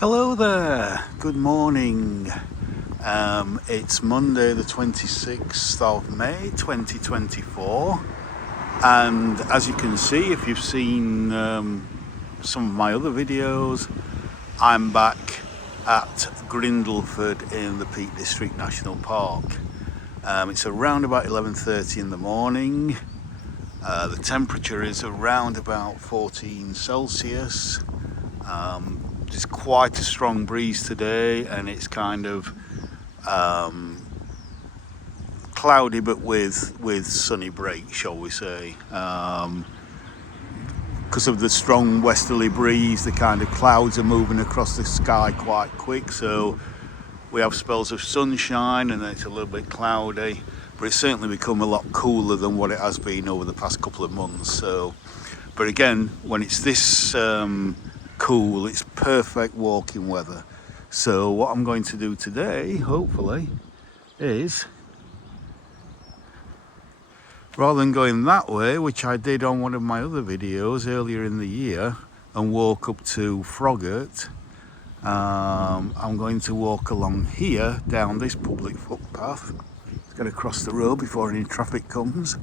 Hello there, good morning. It's Monday the 26th of May 2024, and as you can see, if you've seen some of my other videos, I'm back at Grindleford in the Peak District National Park. It's around about 11:30 in the morning. The temperature is around about 14 Celsius. There's quite a strong breeze today, and it's kind of cloudy but with sunny breaks, shall we say. Because of the strong westerly breeze, the kind of clouds are moving across the sky quite quick, so we have spells of sunshine and then it's a little bit cloudy, but it's certainly become a lot cooler than what it has been over the past couple of months. So, but again, when it's this cool, it's perfect walking weather. So what I'm going to do today, hopefully, is rather than going that way, which I did on one of my other videos earlier in the year and walk up to Froggatt, I'm going to walk along here down this public footpath. Just got to cross the road before any traffic comes,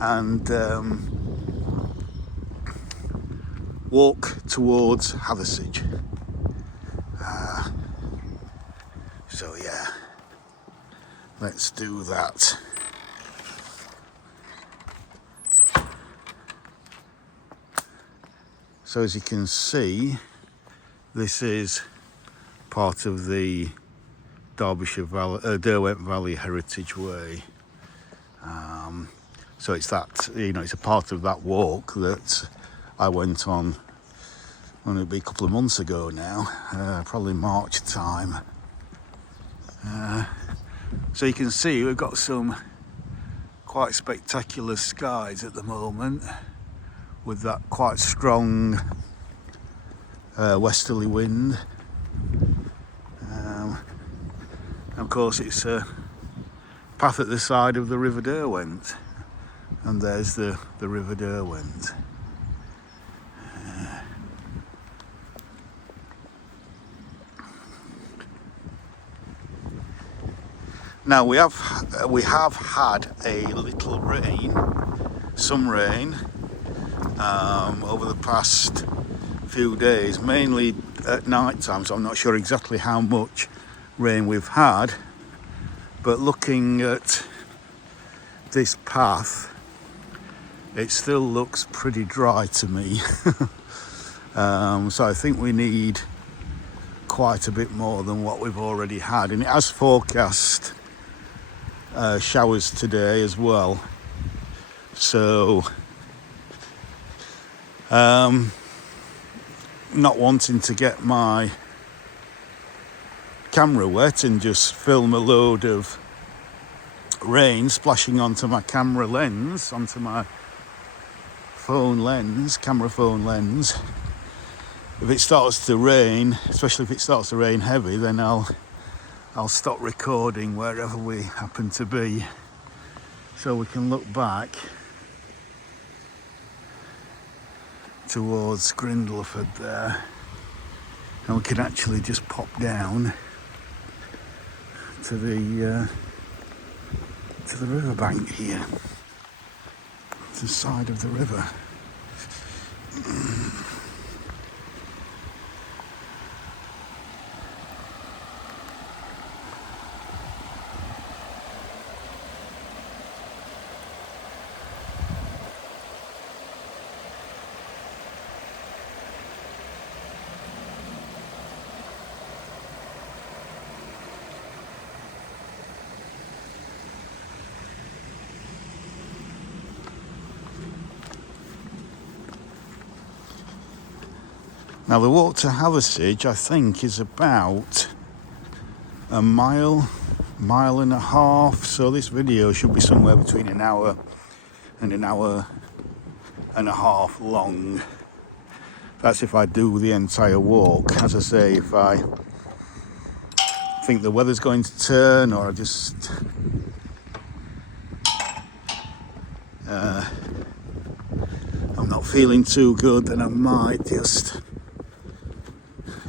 and walk towards Hathersage. So yeah, let's do that. So as you can see, this is part of the Derwent Valley Heritage Way. So it's that, it's a part of that walk that I went on, well, it'll be a couple of months ago now, probably March time. So you can see we've got some quite spectacular skies at the moment, with that quite strong westerly wind. And of course it's a path at the side of the River Derwent, and there's the River Derwent. Now we have had a little rain, some rain, over the past few days, mainly at night time, so I'm not sure exactly how much rain we've had, but looking at this path, it still looks pretty dry to me. So I think we need quite a bit more than what we've already had, and it has forecast showers today as well. So not wanting to get my camera wet and just film a load of rain splashing onto my camera lens, onto my camera phone lens. If it starts to rain, especially if it starts to rain heavy, then I'll stop recording wherever we happen to be, so we can look back towards Grindleford there, and we can actually just pop down to the riverbank here, to the side of the river. Now the walk to Hathersage, I think, is about a mile and a half, so this video should be somewhere between an hour and an hour and a half long. That's if I do the entire walk. As I say, if I think the weather's going to turn, or I just I'm not feeling too good, then I might just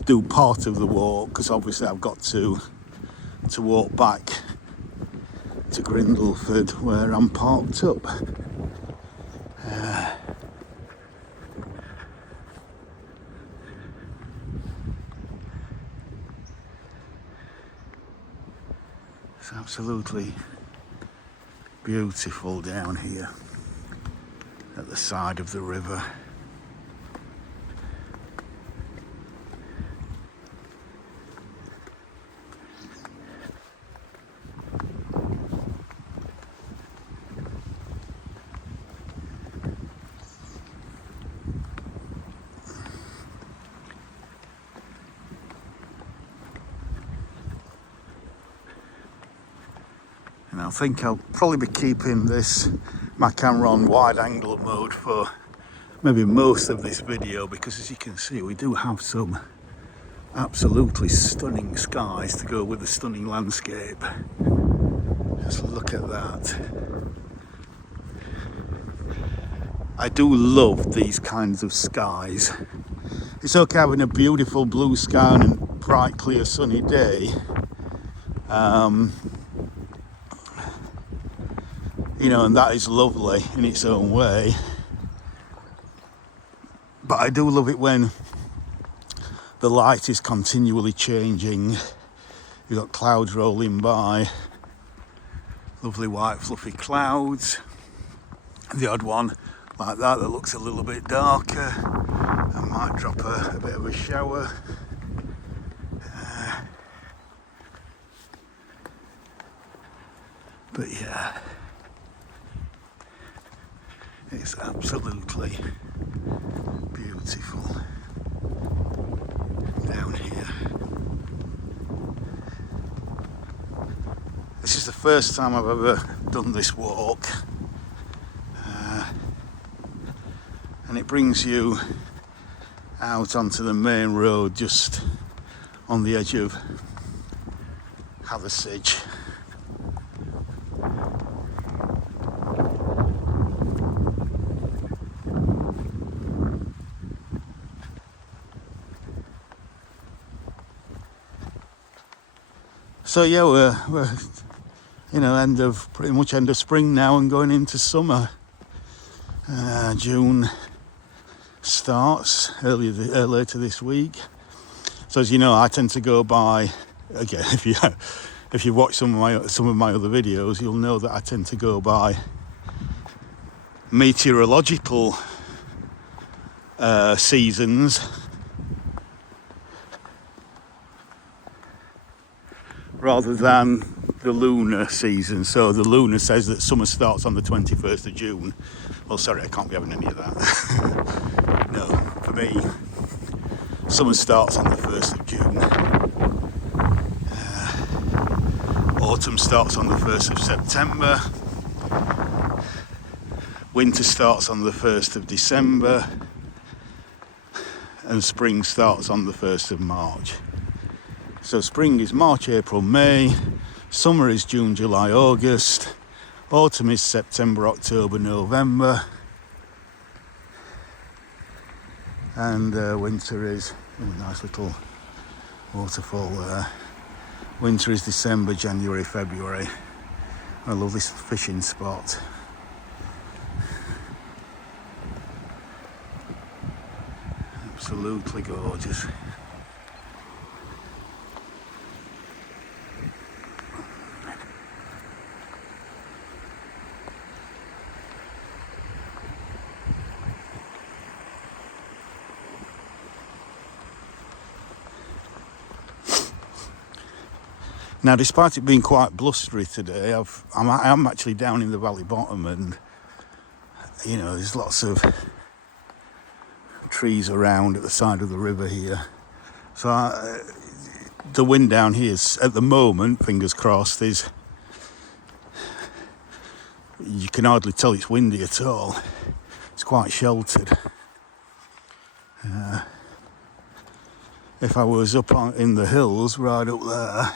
do part of the walk, because obviously I've got to walk back to Grindleford where I'm parked up. It's absolutely beautiful down here at the side of the river. And I think I'll probably be keeping my camera on wide angle mode for maybe most of this video, because as you can see we do have some absolutely stunning skies to go with the stunning landscape. Just look at that. I do love these kinds of skies. It's okay having a beautiful blue sky and a bright clear sunny day, you know, and that is lovely in its own way. But I do love it when the light is continually changing. You've got clouds rolling by, lovely white fluffy clouds. The odd one like that looks a little bit darker. I might drop a bit of a shower. But yeah, it's absolutely beautiful down here. This is the first time I've ever done this walk, and it brings you out onto the main road just on the edge of Hathersage. So yeah, we're you know, pretty much end of spring now and going into summer. June starts later this week. So as you know, I tend to go by, again, if you watch some of my other videos, you'll know that I tend to go by meteorological seasons rather than the lunar season. So the lunar says that summer starts on the 21st of June. Well, sorry, I can't be having any of that. No, for me, summer starts on the 1st of June. Autumn starts on the 1st of September. Winter starts on the 1st of December. And spring starts on the 1st of March. So spring is March, April, May. Summer is June, July, August. Autumn is September, October, November. And winter is, nice little waterfall there. Winter is December, January, February. I love this fishing spot. Absolutely gorgeous. Now, despite it being quite blustery today, I'm actually down in the valley bottom, and you know, there's lots of trees around at the side of the river here. So the wind down here is, at the moment, fingers crossed, you can hardly tell it's windy at all. It's quite sheltered. If I was up in the hills, right up there,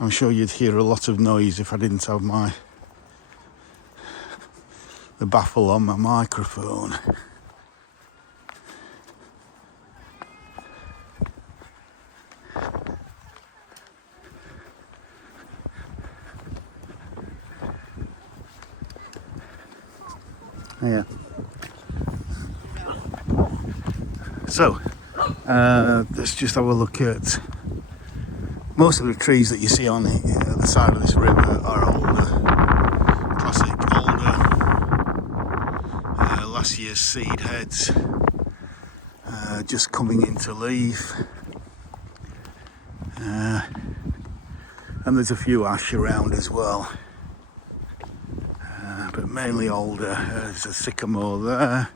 I'm sure you'd hear a lot of noise if I didn't have the baffle on my microphone. Yeah. So, let's just have a look at most of the trees that you see on the side of this river are older, classic older, last year's seed heads, just coming into leaf. And there's a few ash around as well, but mainly older. There's a sycamore there.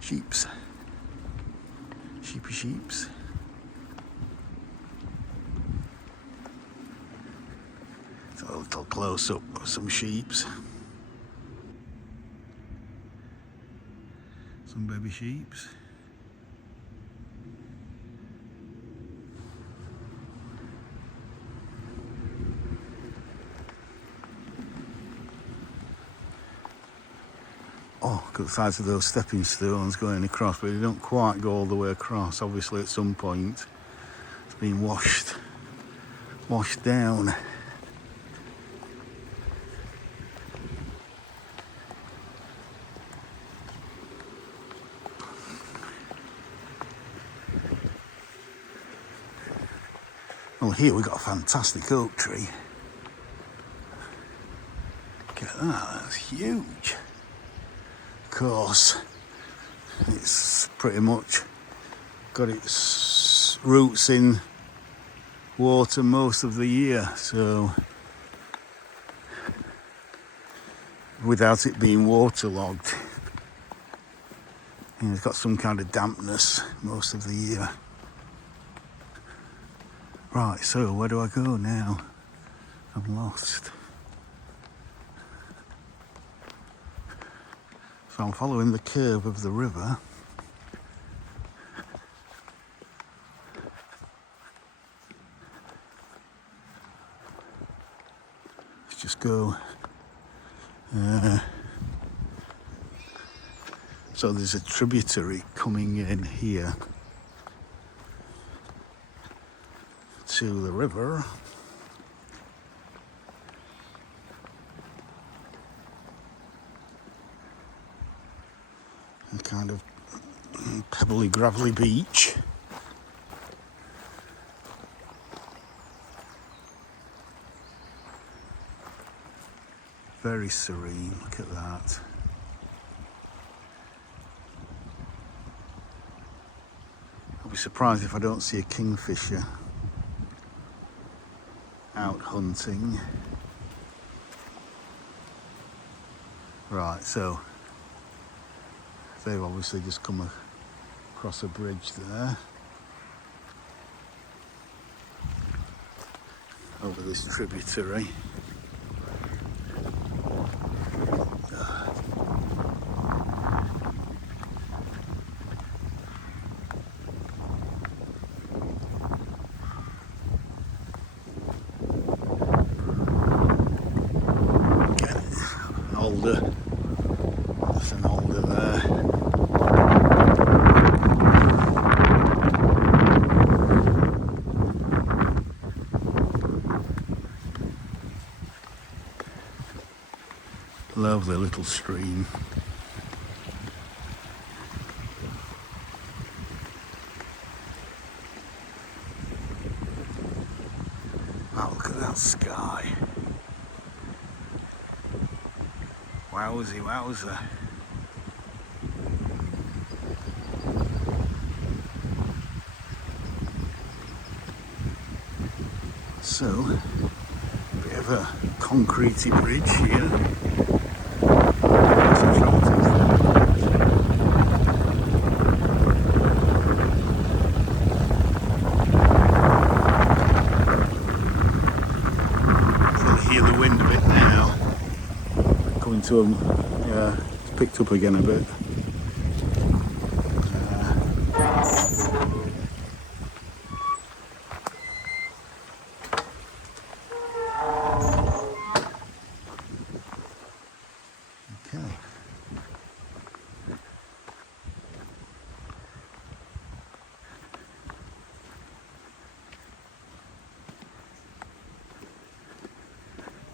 Sheeps. Sheeps. It's a little close up of some sheeps. Some baby sheeps. Oh, look at the size of those stepping stones going across, but they don't quite go all the way across. Obviously at some point it's been washed down. Well, here we've got a fantastic oak tree. Look at that, that's huge. Of course, it's pretty much got its roots in water most of the year, so without it being waterlogged, it's got some kind of dampness most of the year. Right, so where do I go now? I'm lost. So I'm following the curve of the river. Let's just go. So there's a tributary coming in here to the river. A kind of pebbly, gravelly beach. Very serene, look at that. I'll be surprised if I don't see a kingfisher out hunting. Right, so they've obviously just come across a bridge there over this tributary. That's an alder there. Lovely little stream. Wow, look at that sky. Wowzy, wowza. So, a bit of a concretey bridge here. momentum, yeah, it's picked up again a bit. Okay.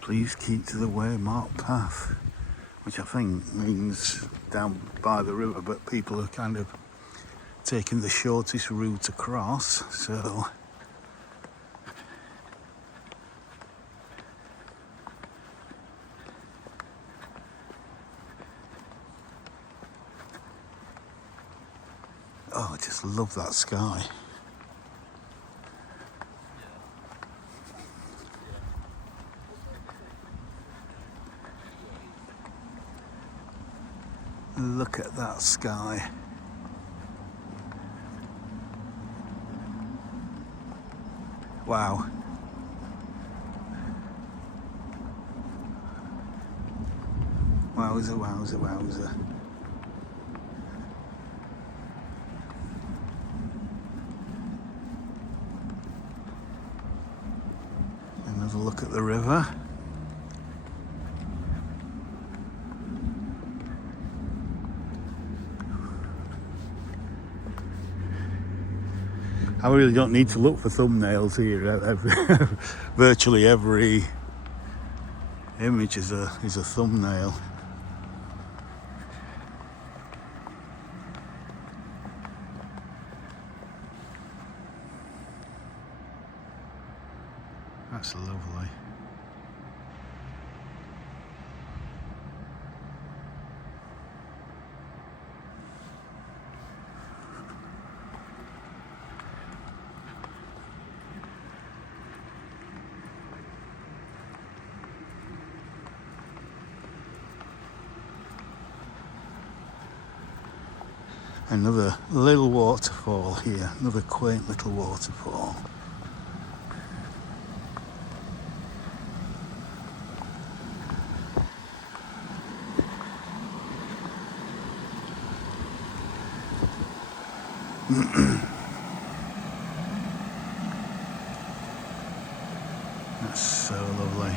Please keep to the way-marked path, which I think means down by the river, but people are kind of taking the shortest route across, so oh, I just love that sky. Look at that sky. Wow. Wowza, wowza, wowza. Another look at the river. I really don't need to look for thumbnails here. Virtually every image is a thumbnail. That's lovely. Another little waterfall here, another quaint little waterfall. That's so lovely.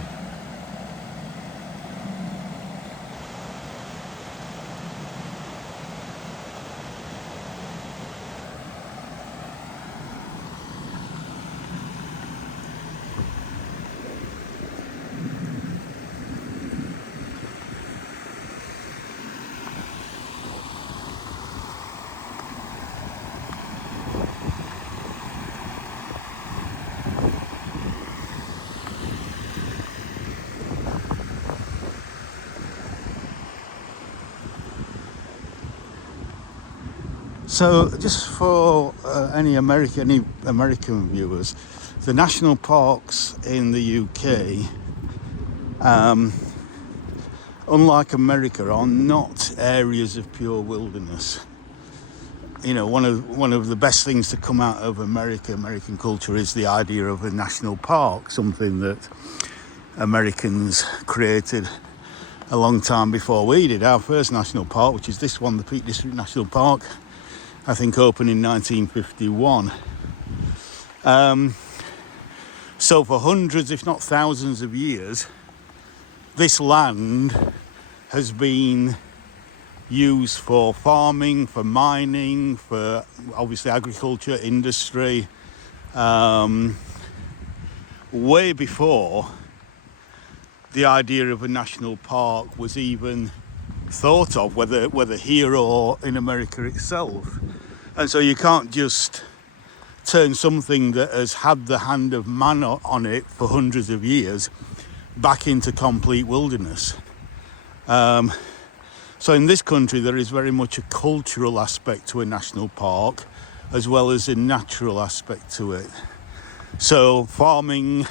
So, just for any American viewers, the national parks in the UK, unlike America, are not areas of pure wilderness. You know, one of the best things to come out of American culture is the idea of a national park, something that Americans created a long time before we did. Our first national park, which is this one, the Peak District National Park, I think opened in 1951. So for hundreds, if not thousands of years, this land has been used for farming, for mining, for obviously agriculture, industry, way before the idea of a national park was even thought of, whether here or in America itself. And so you can't just turn something that has had the hand of man on it for hundreds of years back into complete wilderness. So in this country there is very much a cultural aspect to a national park as well as a natural aspect to it. So farming,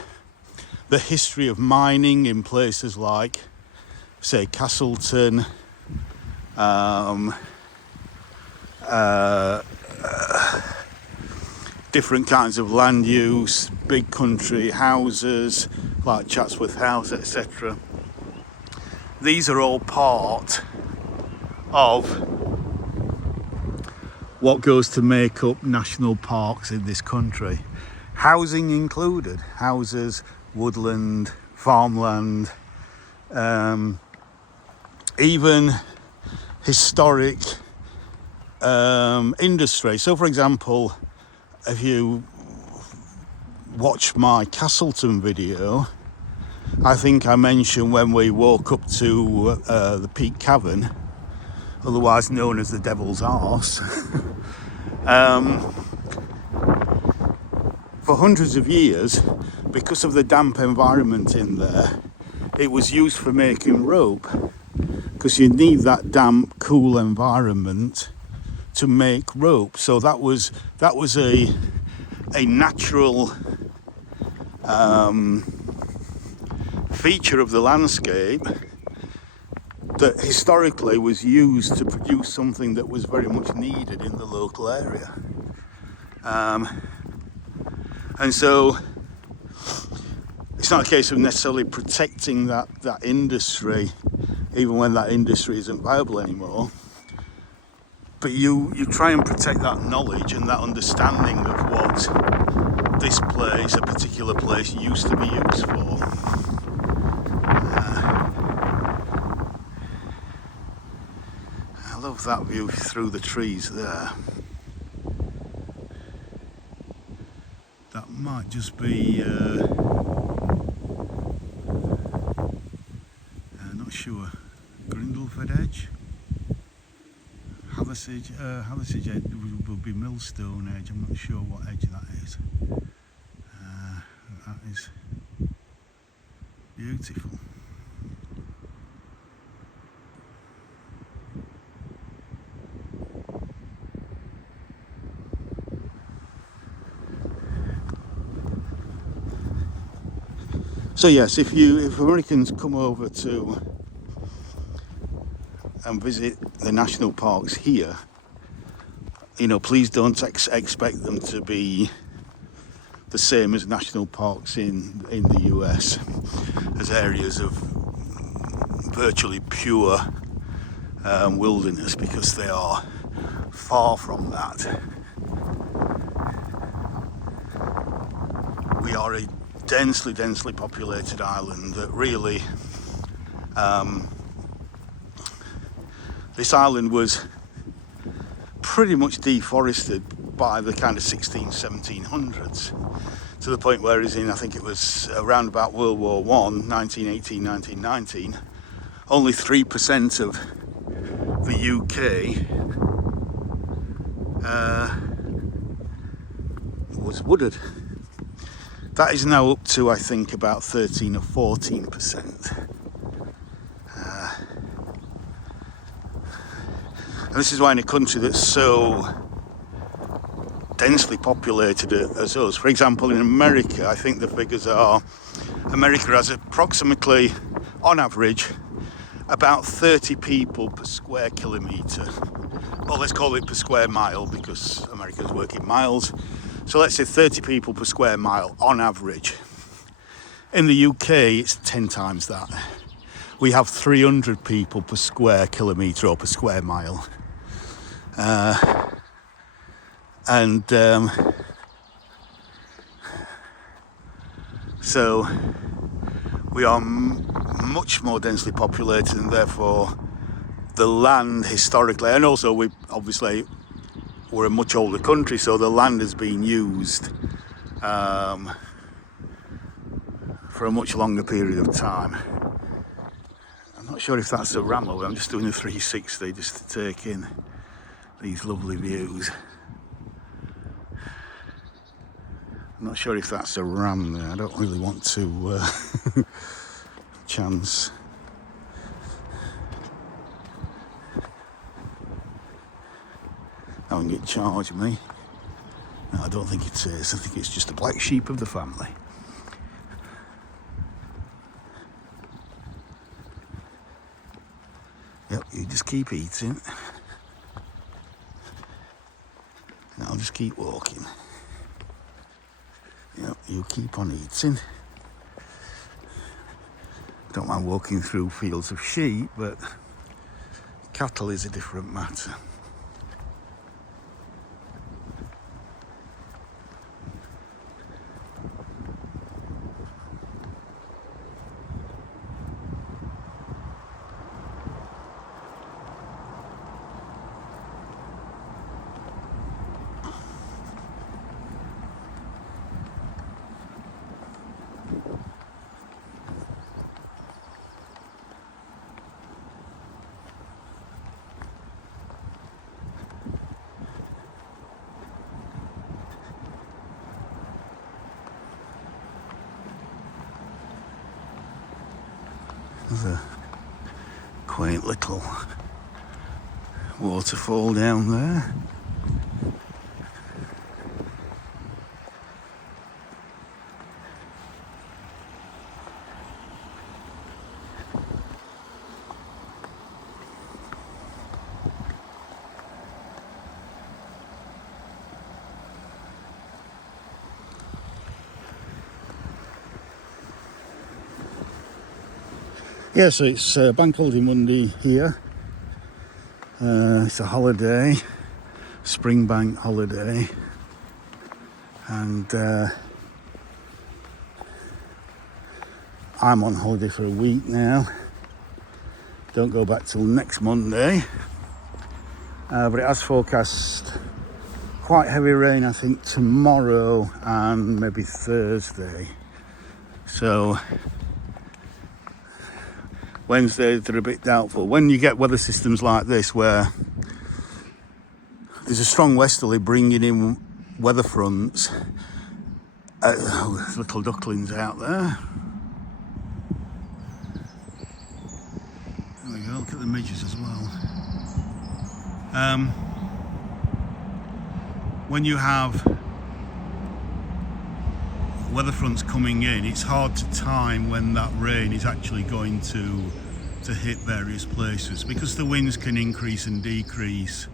the history of mining in places like, say, Castleton, different kinds of land use, big country houses like Chatsworth House, etc. these are all part of what goes to make up national parks in this country. Housing included, houses, woodland, farmland, even historic industry. So for example, if you watch my Castleton video, I think I mentioned when we walk up to the Peak Cavern, otherwise known as the Devil's Arse, for hundreds of years, because of the damp environment in there, it was used for making rope, because you need that damp, cool environment to make rope. So that was a natural feature of the landscape that historically was used to produce something that was very much needed in the local area. And so it's not a case of necessarily protecting that industry, even when that industry isn't viable anymore. But you try and protect that knowledge and that understanding of what this place, a particular place, used to be used for. I love that view through the trees there. That might just be, not sure, Grindleford Edge? Hathersage Edge would be Millstone Edge. I'm not sure what edge that is. That is beautiful. So yes, if Americans come over to and visit the national parks here, please don't expect them to be the same as national parks in the US, as areas of virtually pure wilderness, because they are far from that. We are a densely populated island that really, this island was pretty much deforested by the kind of 1700s, to the point where I think it was around about World War I, 1918, 1919, only 3% of the UK was wooded. That is now up to, I think, about 13 or 14%. And this is why in a country that's so densely populated as us, for example, in America, I think the figures are, America has approximately, on average, about 30 people per square kilometre. Well, let's call it per square mile, because Americans work in miles. So let's say 30 people per square mile on average. In the UK, it's 10 times that. We have 300 people per square kilometre or per square mile. So we are much more densely populated, and therefore the land historically, and also we obviously we're a much older country, so the land has been used for a much longer period of time. I'm not sure if that's a ram over. I'm just doing a 360 just to take in these lovely views. I'm not sure if that's a ram there. I don't really want to chance. That won't get charged me. No, I don't think it is. I think it's just a black sheep of the family. Yep, you just keep eating. And I'll just keep walking. Yep, you keep on eating. Don't mind walking through fields of sheep, but cattle is a different matter. There's a quaint little waterfall down there. Yeah, so it's Bank Holiday Monday here. It's a holiday, spring bank holiday, and I'm on holiday for a week now. Don't go back till next Monday, but it has forecast quite heavy rain, I think, tomorrow and maybe Thursday. So Wednesday they're a bit doubtful. When you get weather systems like this where there's a strong westerly bringing in weather fronts, there's little ducklings out there. There we go, look at the midges as well. When you have weather fronts coming in, it's hard to time when that rain is actually going to hit various places because the winds can increase and decrease,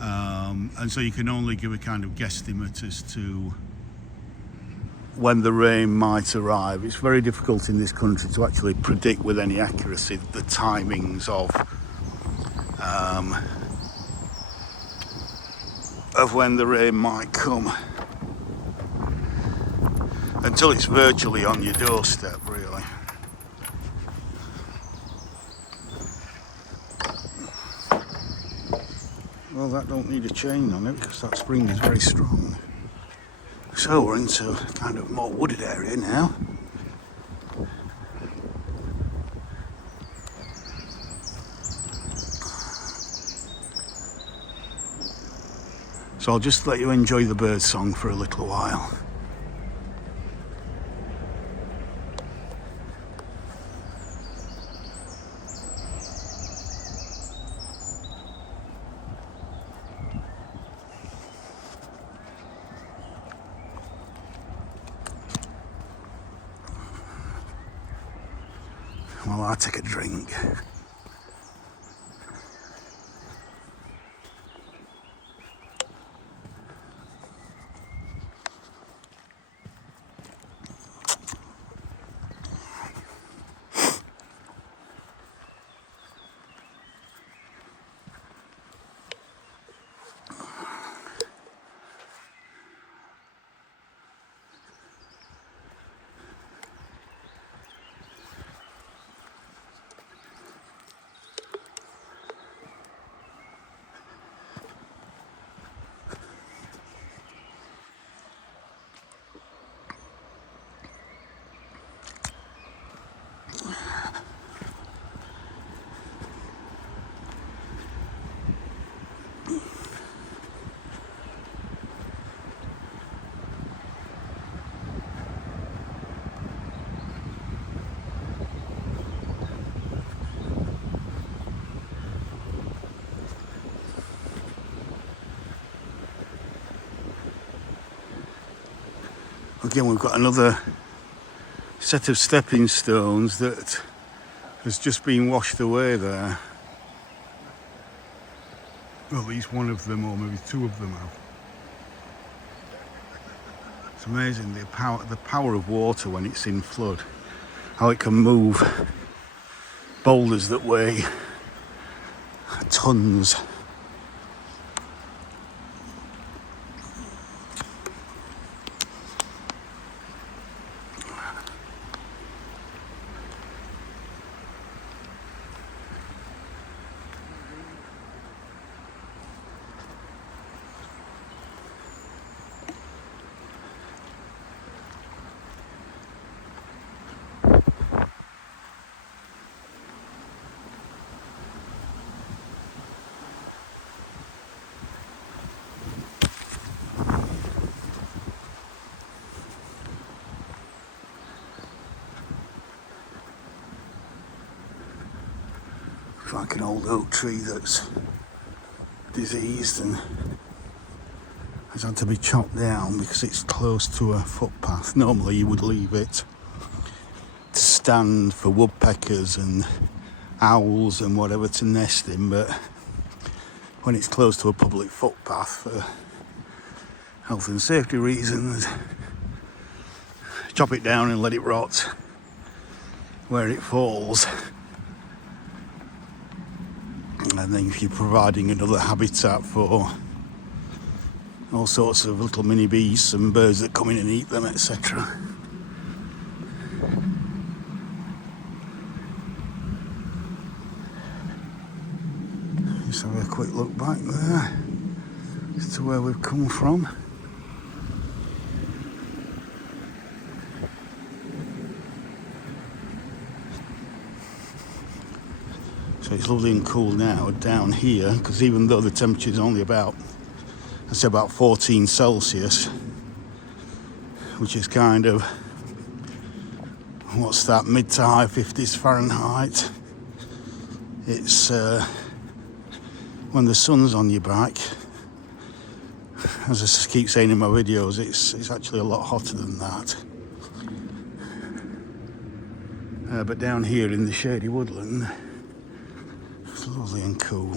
and so you can only give a kind of guesstimate as to when the rain might arrive. It's very difficult in this country to actually predict with any accuracy the timings of when the rain might come, until it's virtually on your doorstep, really. Well, that don't need a chain on it because that spring is very strong. So we're into kind of more wooded area now. So I'll just let you enjoy the bird song for a little while. While I take a drink. Again, we've got another set of stepping stones that has just been washed away there. Well, at least one of them, or maybe two of them have. It's amazing the power of water when it's in flood. how it can move boulders that weigh tons. It's like an old oak tree that's diseased and has had to be chopped down because it's close to a footpath. Normally you would leave it to stand for woodpeckers and owls and whatever to nest in, but when it's close to a public footpath for health and safety reasons, chop it down and let it rot where it falls. And then if you're providing another habitat for all sorts of little mini beasts and birds that come in and eat them, etc. Just have a quick look back there as to where we've come from. So it's lovely and cool now down here, because even though the temperature is only about, I'd say about 14 Celsius, which is kind of, what's that, mid to high 50s Fahrenheit. It's when the sun's on your back, as I keep saying in my videos, it's actually a lot hotter than that. But down here in the shady woodland, it's lovely and cool.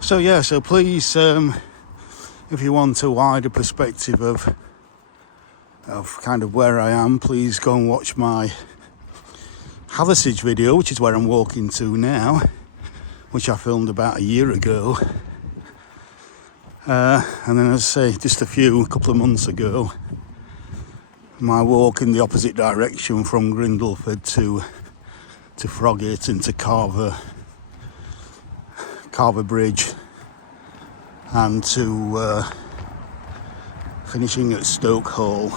So yeah, so please, if you want a wider perspective of kind of where I am, please go and watch my Hathersage video, which is where I'm walking to now, which I filmed about a year ago. And then, as I say, just a couple of months ago, my walk in the opposite direction from Grindleford to Froggatt and to Carver Bridge, and to finishing at Stoke Hall.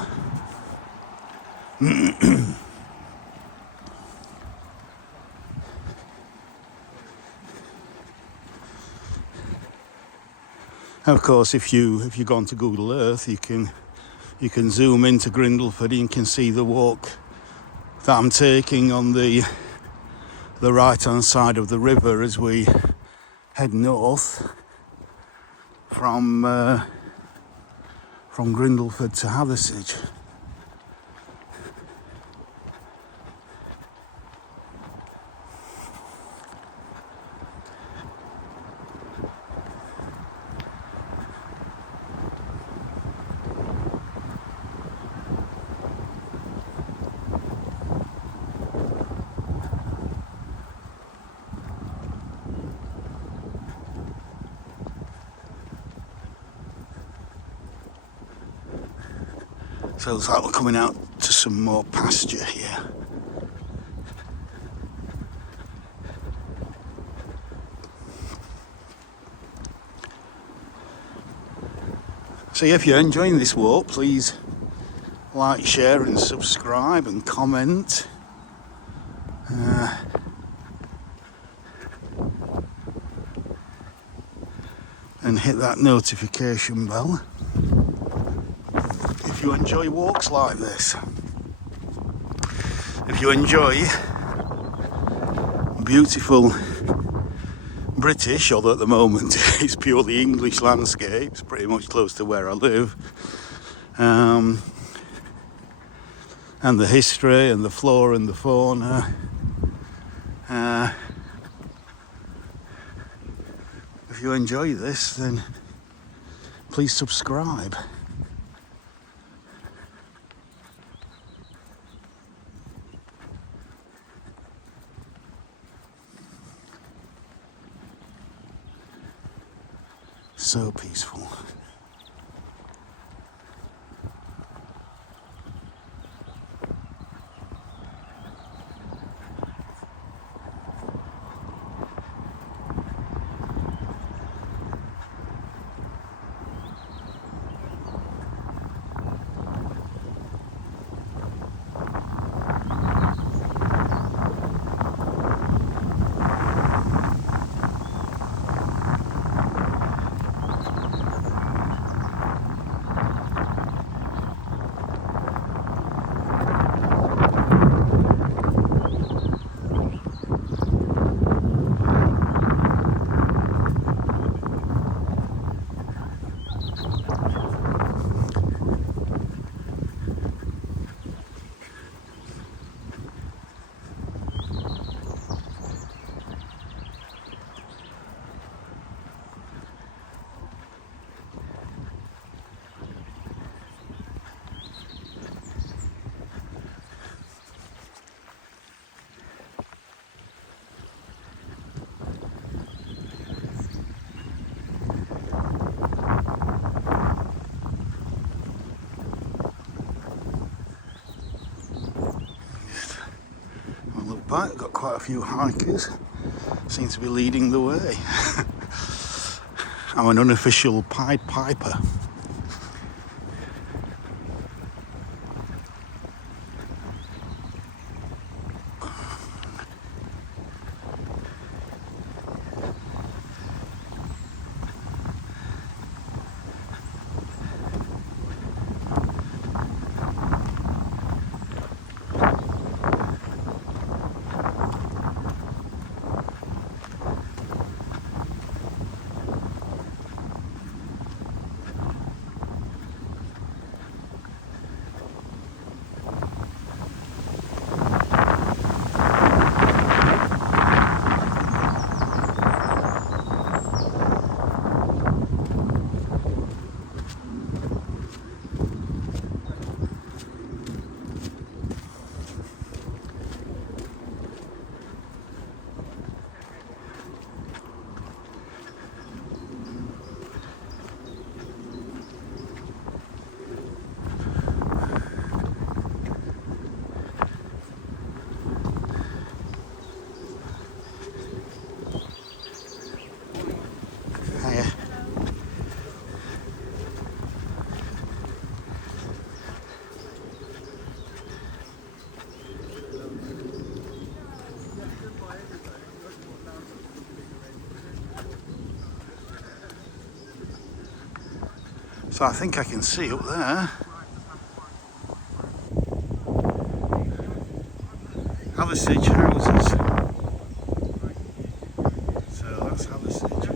Of course, if you go onto Google Earth, you can zoom into Grindleford and you can see the walk that I'm taking on the right hand side of the river as we head north from Grindleford to Hathersage. So it's like we're coming out to some more pasture here. So yeah, if you're enjoying this walk, please like, share and subscribe and comment. And hit that notification bell if you enjoy walks like this. If you enjoy beautiful British, although at the moment it's purely English landscapes, pretty much close to where I live, and the history and the flora and the fauna, if you enjoy this, then please subscribe. So peaceful. But got quite a few hikers, seem to be leading the way. I'm an unofficial Pied Piper. So I think I can see up there. Hathersage houses. So that's Hathersage.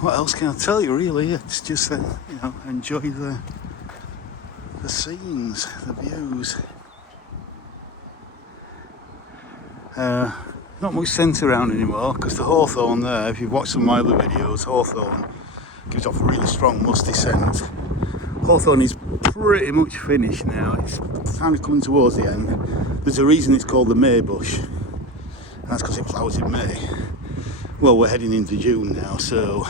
What else can I tell you really? It's just that, you know, enjoy the scenes, the views. Not much scent around anymore because the hawthorn there, if you've watched some of my other videos, hawthorn gives off a really strong musty scent. Hawthorn is pretty much finished now, it's kind of coming towards the end. There's a reason it's called the May bush, and that's because it flowers in May. Well, we're heading into June now, so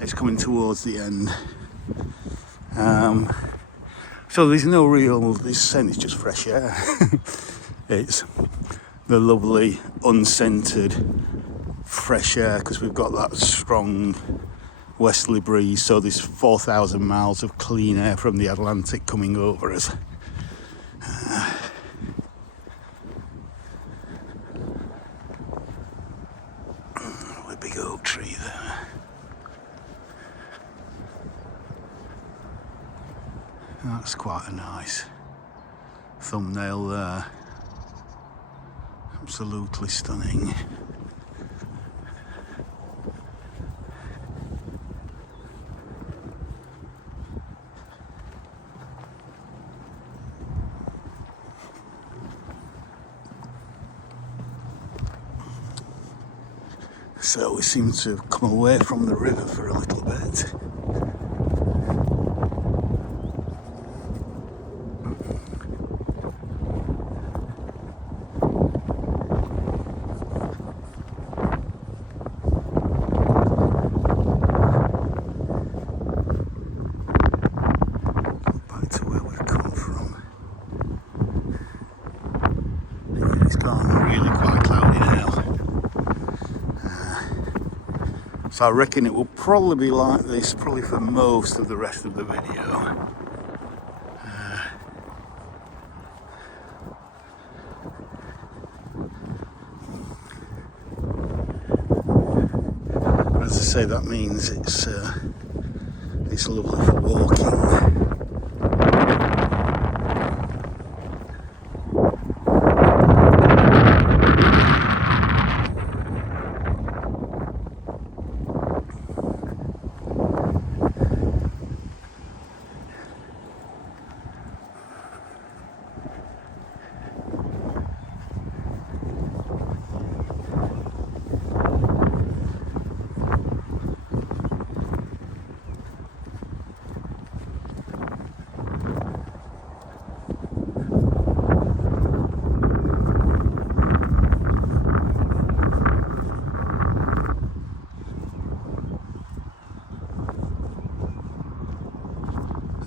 it's coming towards the end. So there's no real, this scent is just fresh air. It's the lovely, unscented, fresh air, because we've got that strong westerly breeze, so there's 4,000 miles of clean air from the Atlantic coming over us. A big oak tree there. That's quite a nice thumbnail there. Absolutely stunning. So we seem to have come away from the river for a little bit. Back to where we've come from. Yeah, it's gone really quite cloudy now. So I reckon it will probably be like this probably for most of the rest of the video. As I say, that means it's lovely for walking.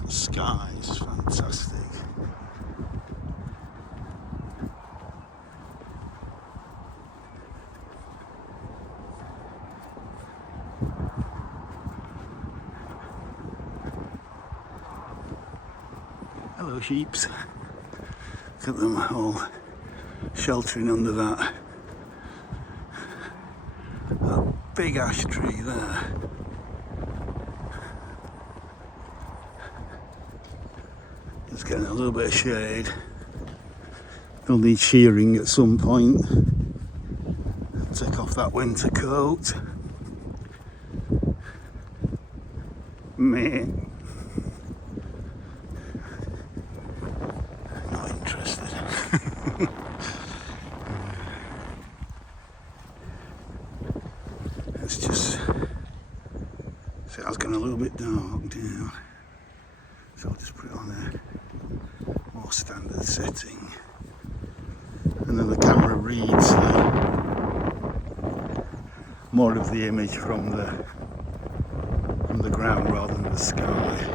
The sky is fantastic. Hello sheeps. Look at them all sheltering under that big ash tree there. Just getting a little bit of shade. They'll need shearing at some point. Take off that winter coat. Meh. Not interested. It's just, so that's getting a little bit dark now. So I'll just put it on a more standard setting. And then the camera reads more of the image from the ground rather than the sky.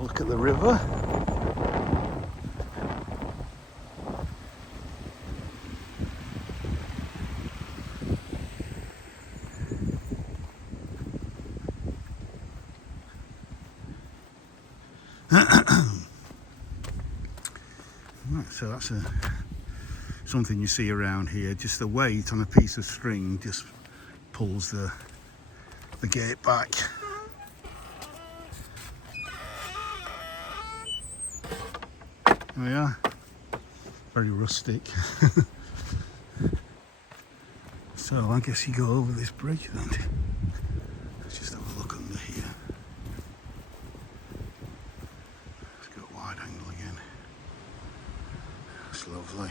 Look at the river. Right, so that's something you see around here. Just the weight on a piece of string just pulls the gate back. There we are. Very rustic. So I guess you go over this bridge then. Let's just have a look under here. Let's go wide angle again. That's lovely.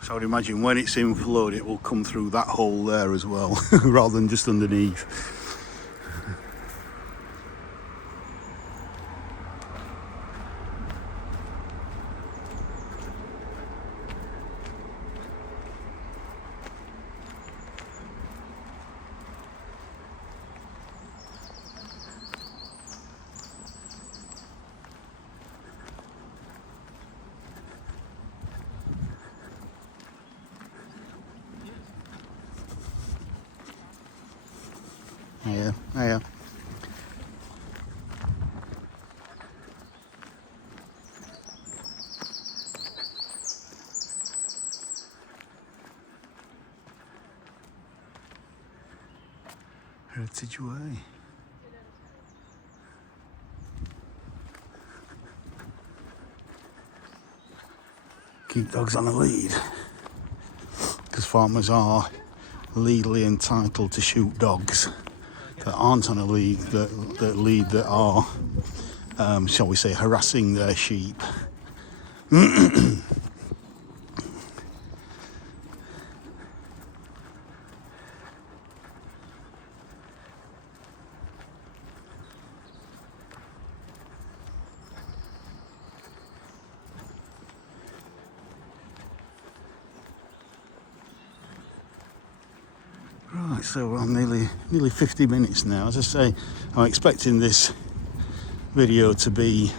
So I would imagine when it's in flood it will come through that hole there as well, rather than just underneath. Yeah, yeah. Hathersage Way. Keep dogs on a lead, because farmers are legally entitled to shoot dogs that aren't on a lead, that are, shall we say, harassing their sheep. Right, so we're on nearly 50 minutes now. As I say, I'm expecting this video to be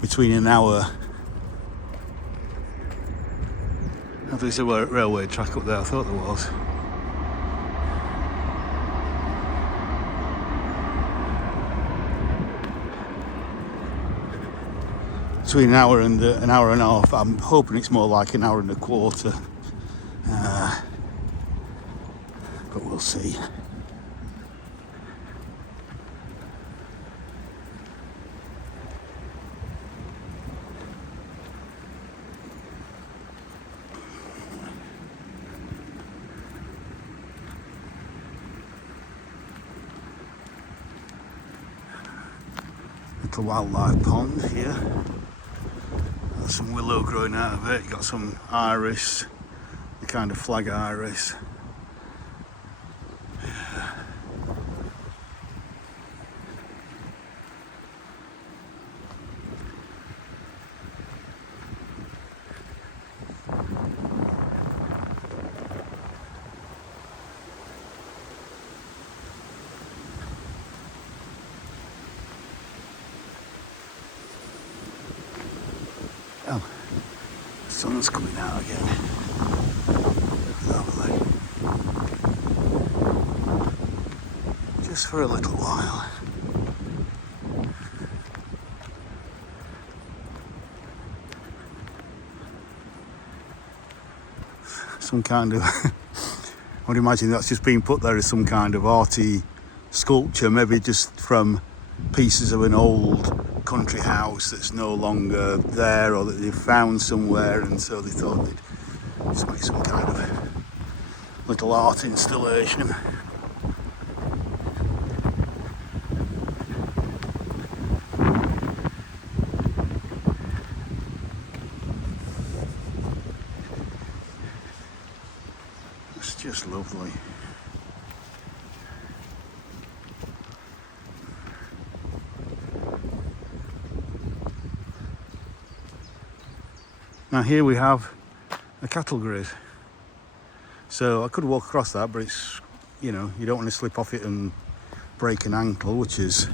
between an hour. I think there's a railway track up there, I thought there was. Between an hour and a half. I'm hoping it's more like an hour and a quarter. But we'll see. Little wildlife pond here. Got some willow growing out of it. Got some iris, the kind of flag iris. Oh, the sun's coming out again. Lovely. Just for a little while. Some kind of, I would imagine that's just been put there as some kind of arty sculpture, maybe just from pieces of an old country house that's no longer there, or that they've found somewhere, and so they thought they'd just make some kind of little art installation. It's just lovely. Now here we have a cattle grid. So I could walk across that, but it's, you know, you don't want to slip off it and break an ankle, which is,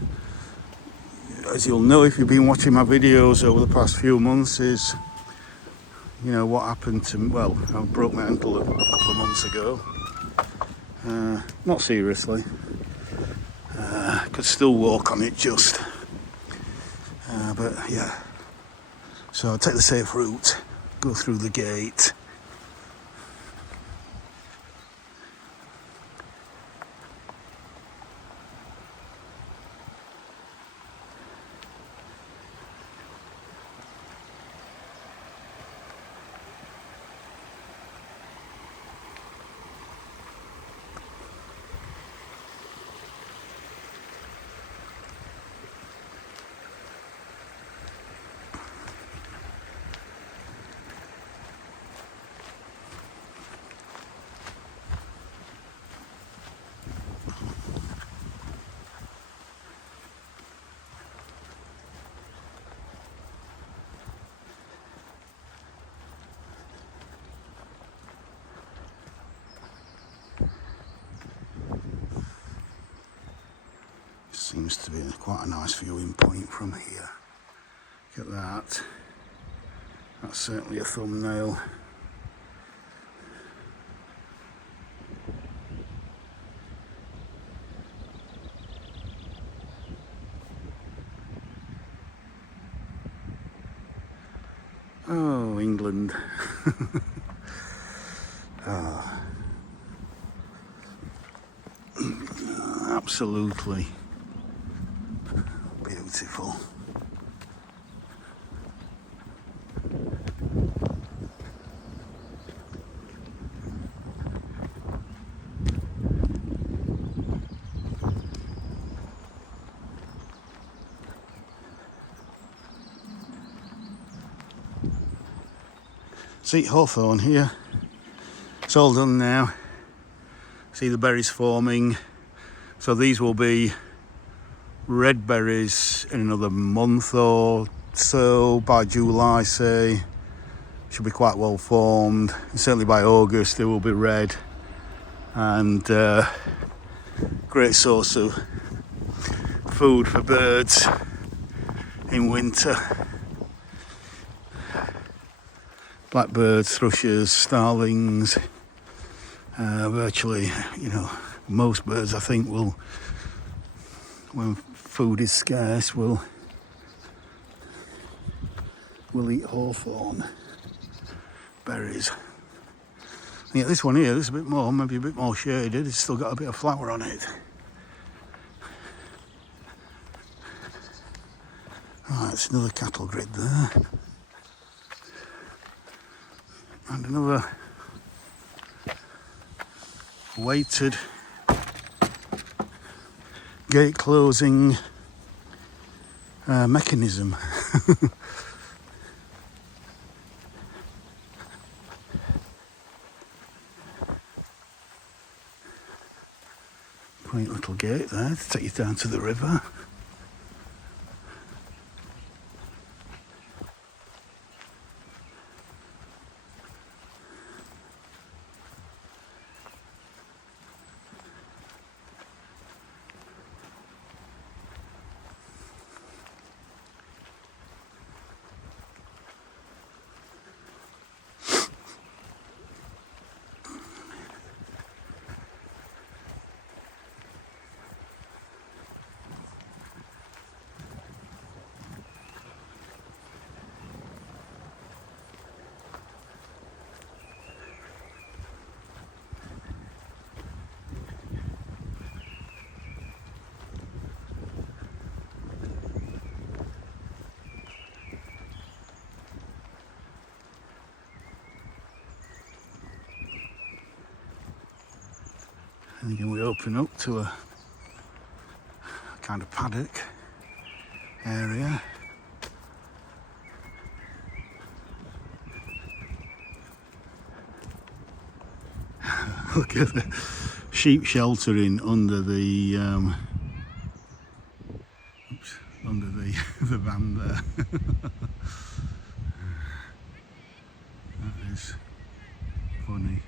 as you'll know if you've been watching my videos over the past few months, is, you know, what happened to me. Well, I broke my ankle a couple of months ago. Not seriously. Could still walk on it just. But yeah. So I'll take the safe route, go through the gate. Seems to be quite a nice viewing point from here. Look at that. That's certainly a thumbnail. Oh, England. Oh. Absolutely beautiful. See hawthorn here. It's all done now. See the berries forming. So these will be red berries in another month or so. By July, say, should be quite well formed. And certainly by August they will be red, and great source of food for birds in winter. Blackbirds, thrushes, starlings, virtually, you know, most birds I think will, when food is scarce, will eat hawthorn berries. And yet this one here, there's a bit more, maybe a bit more shaded. It's still got a bit of flower on it. Right, it's another cattle grid there. And another weighted gate closing mechanism. Quaint little gate there to take you down to the river. And again we open up to a kind of paddock area. Look at the sheep sheltering under the the van there. That is funny.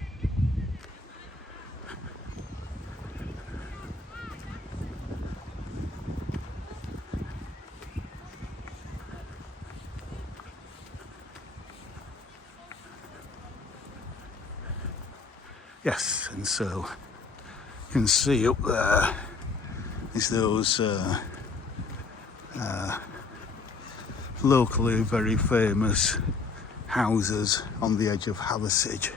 Yes, and so you can see up there is those locally very famous houses on the edge of Hathersage.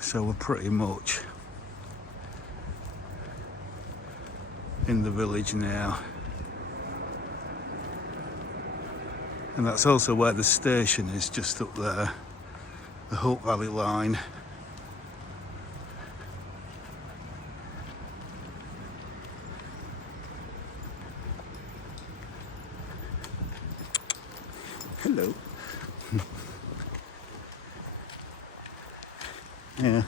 So we're pretty much in the village now. And that's also where the station is, just up there, the Hope Valley line. Hello. Yeah.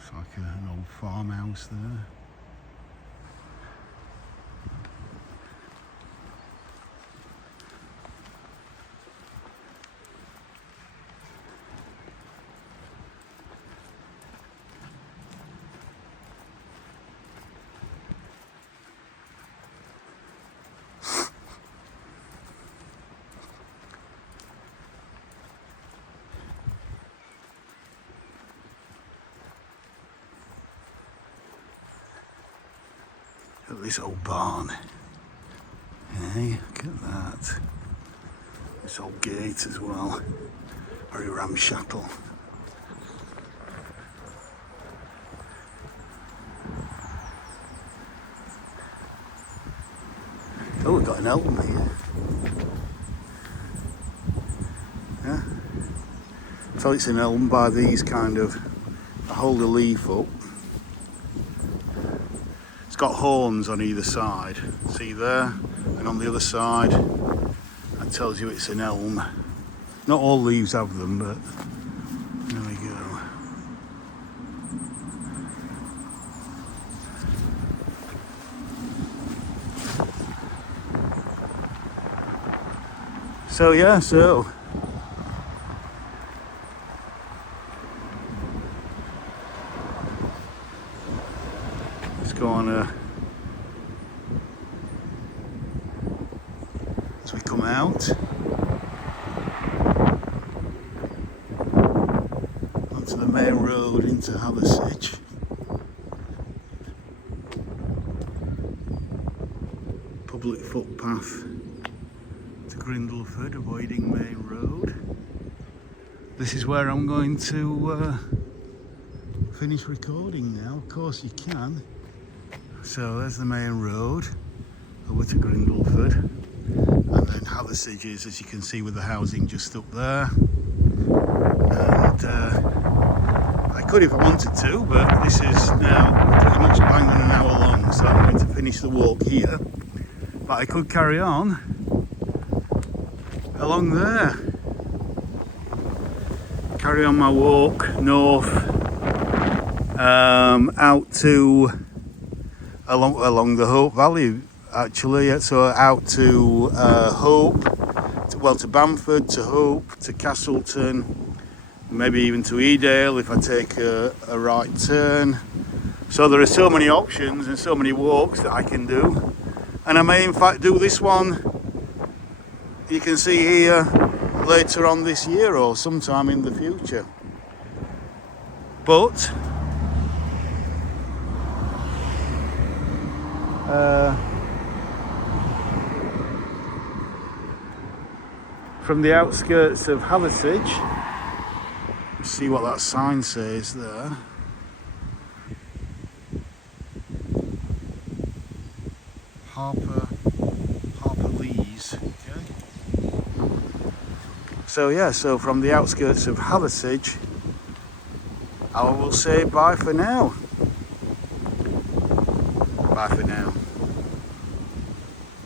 It's like an old farmhouse there. Look at this old barn. Hey, look at that. This old gate as well. Very ramshackle. Oh, we've got an elm here. Yeah. Tell it's an elm by these kind of, I hold a leaf up. It's got horns on either side. See there? And on the other side, that tells you it's an elm. Not all leaves have them, but there we go. So yeah, let's go on as we come out onto the main road into Hathersage. Public footpath to Grindleford, avoiding main road. This is where I'm going to finish recording now. Of course you can. So there's the main road over to Grindleford, and then Hathersage is, as you can see, with the housing just up there. And I could if I wanted to, but this is now pretty much bang on an hour long, so I'm going to finish the walk here. But I could carry on along there. Carry on my walk north, out to along the Hope Valley, actually. So out to Hope, to Bamford, to Hope, to Castleton, maybe even to Edale if I take a right turn. So there are so many options and so many walks that I can do, and I may in fact do this one, you can see here, later on this year or sometime in the future. But from the outskirts of Hathersage, see what that sign says there. Harper Lees. Okay. So yeah, so from the outskirts of Hathersage, I will say bye for now. Bye for now.